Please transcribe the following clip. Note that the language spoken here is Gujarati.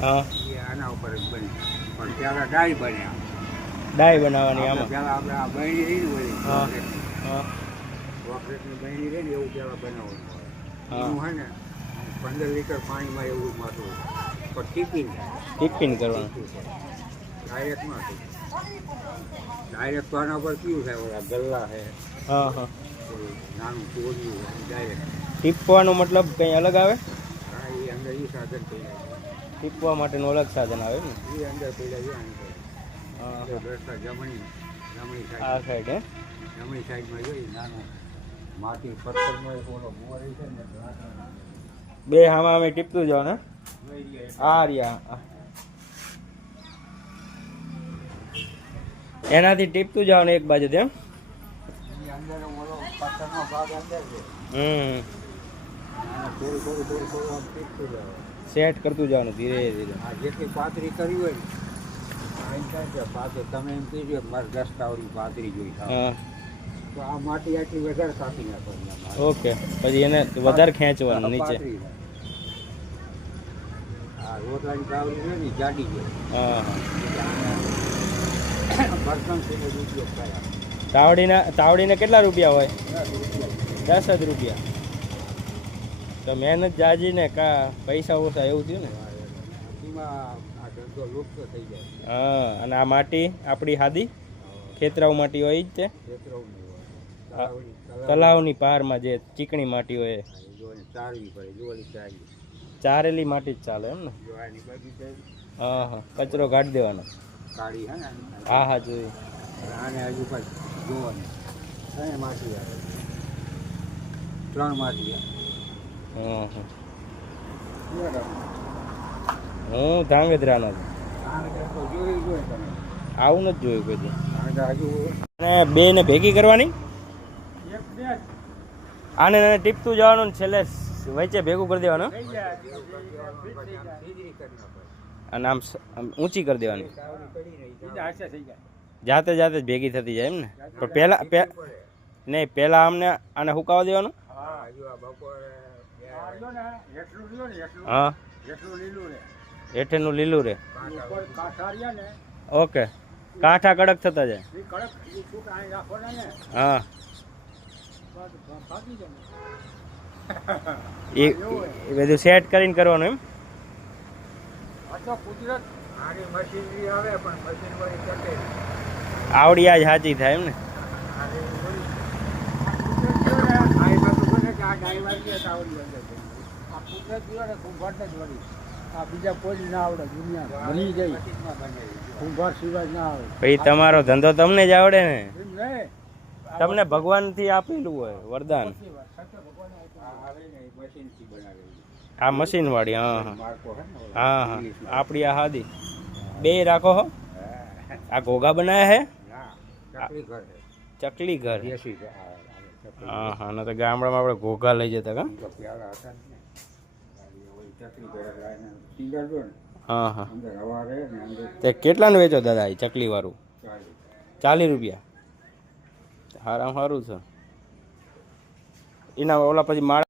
હા એ આના ઉપર જ બની પણ પહેલાં ડાય બન્યા. ડાય બનાવવાની આમાં. પહેલાં આપણે આ બહેણી રહી ને ઓલી હા હા વોકરેટની બહેણી રહી ને એવું પહેલાં બનાવવાનું હોય. હા એનું હોય ને 15 લીટર પાણીમાં એવું માથું પણ ટીપીને ટિફિન કરવાનું. ડાયરેક્ટમાં ડાયરેક્ટ તો આના પર કયું થાય ઓલા ગલ્લા છે હા હા ઓલું નાનું ચોર્યું છે ડાયરેક્ટ. ટીપવાનો મતલબ કંઈ અલગ આવે? હા એ અંદર એ સાધન પડ્યા ટીપવા માટેનું અલગ સાધન આવે ને? છે એ અંદર પડ્યા છે હા અંદર રસ્તા જમણી આ સાઈડ સાઈડ હે જમણી સાઈડમાં જોઈ નાનું માટી પથ્થરનો એક ઓલો મોરી છે ને બે આમાં અમે ટીપતું જાવ ને આ રહ્યા એનાથી ટીપતું જાવ ને એક બાજુ તેમ. એની અંદર ઓલો પથ્થરનો ભાગ અંદર છે. થોડું આમ ટીપતું જાવ. સેટ કરતું જવાનું ધીરે ધીરે. આ જેટલી પાતળી કરી હોય ને એમ થાય કે પાતળી તમે એમ કહીજો કે મારે 10 તાવડી પાતળી જોઈ થાય હા તો આ માટી આટલી વધારે કાપી નાખો. ઓકે પછી એને વધારે ખેંચવાનું નીચે. આ રોટલાની તાવડી છે ને જાડી છે. હા બર્તન થઈને ઉપયોગ કર્યા. તાવડીને કેટલા રૂપિયા હોય? 10 10 રૂપિયા. જ રૂપિયા. તો મહેનત જાજી ને કા પૈસા ઓછા એવું થયું ને. એમાં આ ધંધો લુપ્ત થઈ જાય. હા અને આ માટી આપણી હાદી ખેતરાવ માટી હોય જ તે ખેતરોની હોય. તલાવની પારમાં જે ચીકણી માટી હોય ચારવી પડે જોવાની ચારવી. ચારેલી માટી જ ચાલે એમ ને. જોવાની બધી હા હા કચરો કાઢી દેવાનો. કાળી હે ને હા હા જોયું. આને હજુ પછી જોવાની ત્રણ માટી આવે. 3 માટી આવે. હા હા હું ધાંગધ્રાનો છું. જોઈ જોઈ તમે આવું નથી જોયું કોઈ દી. હજુ અને બે ને ભેગી કરવાની. આને ટીપતું જવાનું ને છેલ્લે વચ્ચે ભેગું કરી દેવાનું અને આમ ઊંચી કરી દેવાની. જાતે જાતે જ ભેગી થતી જાય એમ ને. પણ પહેલા નહીં પહેલા આને હુકાવા દેવાનું. હા હેઠેનું લીલું રે. ઓકે કાંઠા કડક થતા જાય. હા એ બધું સેટ કરીને કરવાનું એમ. આવડી આજ સાચી થાય એમ ને. બીજા કોઈ ના આવડે દુનિયા બની જાય કુંભાર સિવાય ના આવે. પછી તમારો ધંધો તમને જ આવડે ને. તમને ભગવાન થી આપેલું હોય વરદાન. આ મશીન વાળી. હા હા હા આપડી આ હાદી બે રાખો હો. આ ઘોઘા બનાયા હે ચકલી ઘર. હા હા ના તો ગામડામાં આપણે ઘોઘા લઈ જતા કા. હા હા તે કેટલાનું વેચો દાદા એ ચકલી વાળું? 40 રૂપિયા. સારામાં સારું છે. એના ઓલા પછી માળા